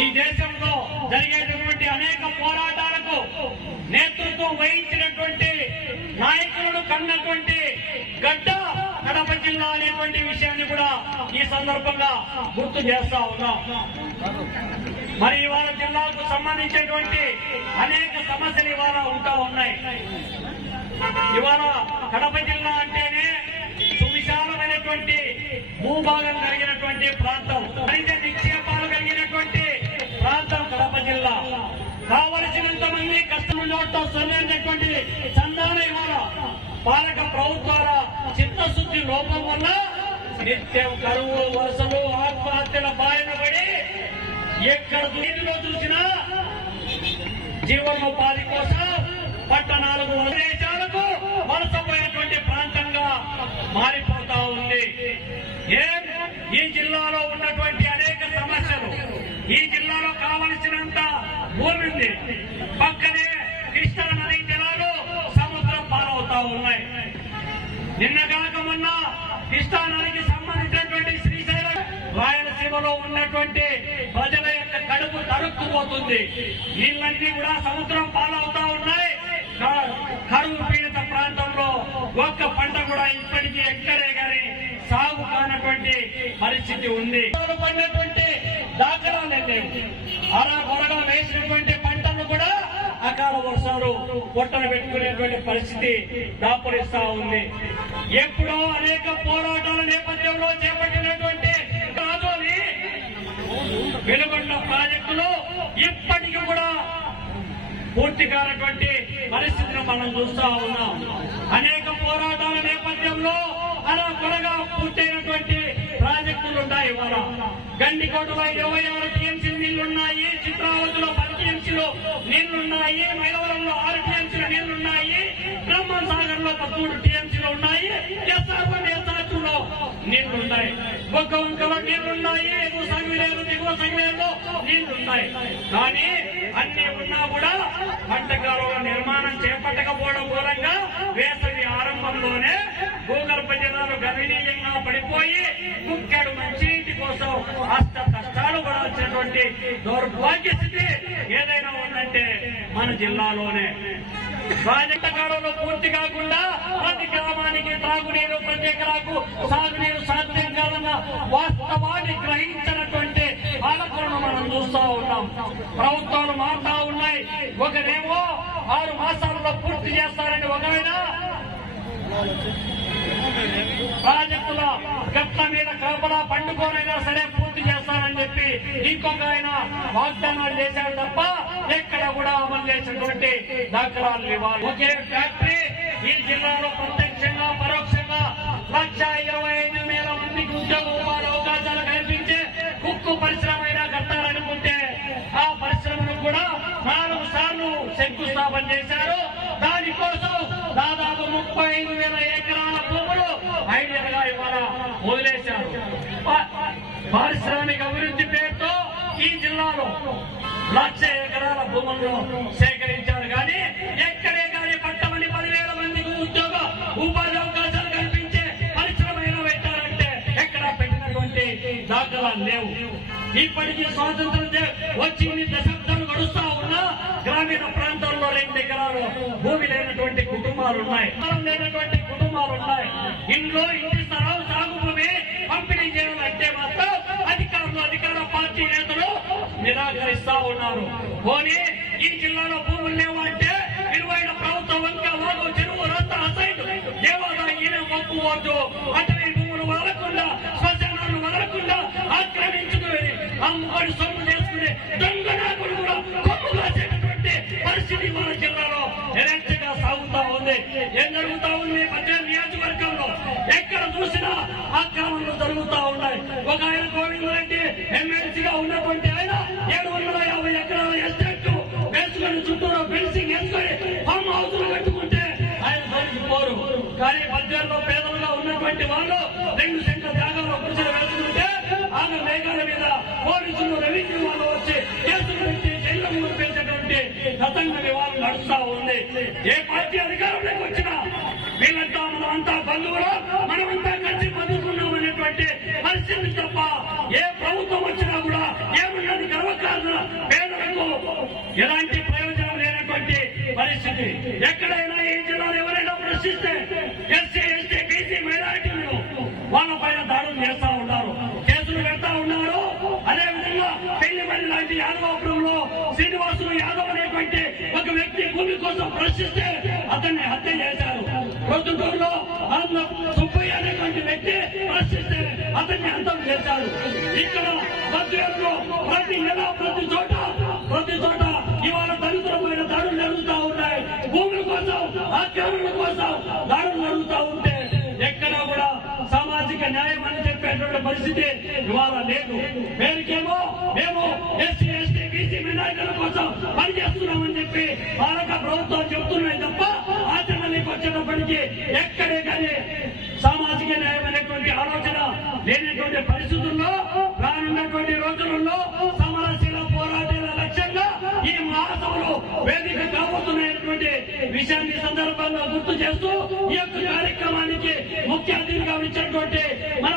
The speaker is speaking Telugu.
ఈ దేశంలో జరిగేటటువంటి అనేక పోరాటాలకు నేతృత్వం వహించినటువంటి నాయకులను కన్నటువంటి గడ్డ కడప జిల్లా అనేటువంటి విషయాన్ని కూడా ఈ సందర్భంగా గుర్తు చేస్తా ఉన్నాం. మరి ఇవాళ జిల్లాకు సంబంధించినటువంటి అనేక సమస్యలు ఇవాళ ఉంటా ఉన్నాయి. ఇవాళ కడప జిల్లా అంటేనే సువిశాలమైనటువంటి భూభాగం కలిగినటువంటి ప్రాంతం. కష్టం సరైనటువంటి చందాన ఇవాళ పాలక ప్రభుత్వాల చిత్తశుద్ధి లోపం వల్ల నిత్యం కరువు వరుసలు ఆత్మహత్యల బారిన పడి ఎక్కడ నీటిలో చూసినా జీవనోపాధి కోసం పట్టణాలకు దేశాలకు వలసపోయినటువంటి ప్రాంతంగా మారిపోతా ఉంది. ఏం? ఈ జిల్లాలో ఉన్నటువంటి అనేక సమస్యలు. ఈ జిల్లాలో కావలసినంత భూమి ఉంది పక్కనే కృష్ణా నదీ జలాలు సముద్రం పాలవుతా ఉన్నాయి. నిన్నగాక మొన్న కృష్ణానదికి సంబంధించినటువంటి శ్రీశైలం రాయలసీమలో ఉన్నటువంటి ప్రజల యొక్క కడుపు తరుక్కుపోతుంది. వీళ్ళన్నీ కూడా సముద్రం పాలవుతా ఉన్నాయి. క- కరువు పీడిత ప్రాంతంలో ఒక్క పంట కూడా ఇప్పటికీ ఎక్కడే గాని సాగు కానటువంటి పరిస్థితి ఉంది. పడినటువంటి దాఖలాలు అలా కొరగా వేసినటువంటి పంటలు కూడా అకాల వర్షాలు పొట్టన పెట్టుకునేటువంటి పరిస్థితి దాపురిస్తా ఉంది. ఎప్పుడో అనేక పోరాటాల నేపథ్యంలో చేపట్టినటువంటి రాజోని వెలుగొండ ప్రాజెక్టులు ఇప్పటికి కూడా పూర్తి కానటువంటి పరిస్థితిని మనం చూస్తా ఉన్నాం. అనేక పోరాటాల నేపథ్యంలో అలా త్వరగా పూర్తయినటువంటి ప్రాజెక్టులు ఉన్నాయి ఇవాళ. గండికోటలో ఇరవై ఆరు టీఎంసీ నీళ్ళున్నాయి చిత్రావతిలో పది టీఎంసీలో నీళ్ళున్నాయి మైలవరంలో ఆరు టీఎంసీల నీళ్ళున్నాయి బ్రహ్మన్ సాగర్లో పదమూడు టీఎంసీలు ఉన్నాయి ఎస్ఆర్ వన్ ఎస్ఆర్ టూ లో నీళ్ళున్నాయి ఒక్క వంకలో నీళ్ళున్నాయి ఎగువ సంగిలేరు దిగువ సంగిలేరులో నీళ్ళున్నాయి కానీ అన్ని ఉన్నా కూడా పంటకాలంలో నిర్మాణం చేపట్టకపోవడం మూలంగా వేసవి ఆరంభంలోనే భూగర్భ జలాలు గణనీయంగా పడిపోయి కుక్కెడు మంచినీటి కోసం అష్ట ఉన్నటువంటి దౌర్భాగ్య స్థితి ఏదైనా ఉందంటే మన జిల్లాలోనే. ప్రాజెక్టు కాలంలో పూర్తి కాకుండా ప్రతి గ్రామానికి తాగునీరు ప్రత్యేక ఎకరాకు సాగునీరు సాధ్యం కాదన్న వాస్తవాన్ని గ్రహించినటువంటి పాలకులను మనం చూస్తూ ఉన్నాం ప్రభుత్వాలు మారుతా ఉన్నాయి. ఒకరేమో ఆరు మాసాలలో పూర్తి చేస్తారని ఒకవేళ ప్రాజెక్టుల గట్ల మీద కాపలా పండుకోనైనా సరే పూర్తి చేస్తానని చెప్పి ఇంకొక ఆయన వాగ్దానాలు చేశారు తప్ప ఎక్కడ కూడా అమలు చేసినటువంటి దాఖలాలు ఇవ్వాలి ఒకే ఫ్యాక్టరీ ఈ జిల్లాలో పారిశ్రామిక అభివృద్ధి పేరుతో ఈ జిల్లాలో లక్ష ఎకరాల భూములను సేకరించారు. కానీ ఎక్కడే కానీ పట్టమని పదివేల మందికి ఉద్యోగ ఉపాధి అవకాశాలు కల్పించే పరిశ్రమ అయినా పెట్టారంటే ఎక్కడ పెట్టినటువంటి దాఖలాలు లేవు. ఇప్పటికీ స్వాతంత్రం చే- వచ్చి దశాబ్దాలు గడుస్తా ఉన్నా గ్రామీణ ప్రాంతాల్లో రెండు ఎకరాలు భూమి లేనటువంటి కుటుంబాలు ఉన్నాయి. లేనటువంటి కుటుంబాలు ఉన్నాయి. ఇంట్లో ఇంటి స్థలం ఈయన మొక్కు అటవీ భూములు వదలకుండా శ్మశానాలు వదలకుండా ఆక్రమించుకుని అమ్ముకొని సొమ్ము చేసుకునే దొంగ నాకులు కూడా కొమ్ము కాసేటటువంటి పరిస్థితి మన జిల్లాలో యథేచ్ఛగా సాగుతా ఉంది. అటువంటి వాళ్ళు రెండు సెంట్ల జాగాలో కూర్చొని వెళ్తుంటే ఆమె మేఘాల మీద పోలీసులు రెవెన్యూ వాళ్ళు వచ్చి కేసులు పెట్టి జైల్లో పంపించేటువంటి గతంగా వివాదం నడుస్తా ఉంది. ఏ పార్టీ అధికారంలోకి వచ్చినా వీళ్ళంతా మనమంతా బంధువులు మనమంతా కలిసి బతుకున్నాం అనేటువంటి పరిస్థితి తప్ప ఏ ప్రభుత్వం వచ్చినా కూడా ఏమున్నది గర్వకారణ పేదలకు ఎలాంటి ప్రయోజనం లేనటువంటి పరిస్థితి. ఎక్కడైనా ఏ జిల్లాలో ఎవరైనా ప్రశ్నిస్తే భూమి ప్రశ్నిస్తే అతన్ని హత్య చేశారు. ప్రొద్దుటూరులో ఆత్మ సుబ్బయ్య అనేటువంటి వ్యక్తి ప్రశ్నిస్తే అతన్ని అంతం చేశారు. ఇక్కడ మధ్యలో ప్రతి నెల ప్రతి చోట ప్రతి చోట ఇవాళ దరిద్రమైన పైన దాడులు జరుగుతూ ఉన్నాయి. భూముల కోసం ఆక్రమణ కోసం దాడులు జరుగుతూ ఉంటే ఎక్కడా కూడా సామాజిక న్యాయం అని చెప్పేటువంటి పరిస్థితి ఇవాళ లేదు. పేరుకేమో మేము ఎస్సీ ఎస్టీ బీసీ మైనారిటీల కోసం పనిచేస్తున్నామని చెప్పి భారత ప్రభుత్వం చెప్తున్నాయి తప్ప ఆచరణలోకి వచ్చేటప్పటికి ఎక్కడే కానీ సామాజిక న్యాయం అనేటువంటి ఆలోచన లేనటువంటి పరిస్థితుల్లో రానున్నటువంటి రోజులలో సమరశీల పోరాటాల లక్ష్యంగా ఈ మహాసభలు వేదిక కాబోతున్నటువంటి విషయాన్ని సందర్భంగా గుర్తు చేస్తూ ఈ యొక్క కార్యక్రమానికి ముఖ్య అతిథిగా ఇచ్చినటువంటి మన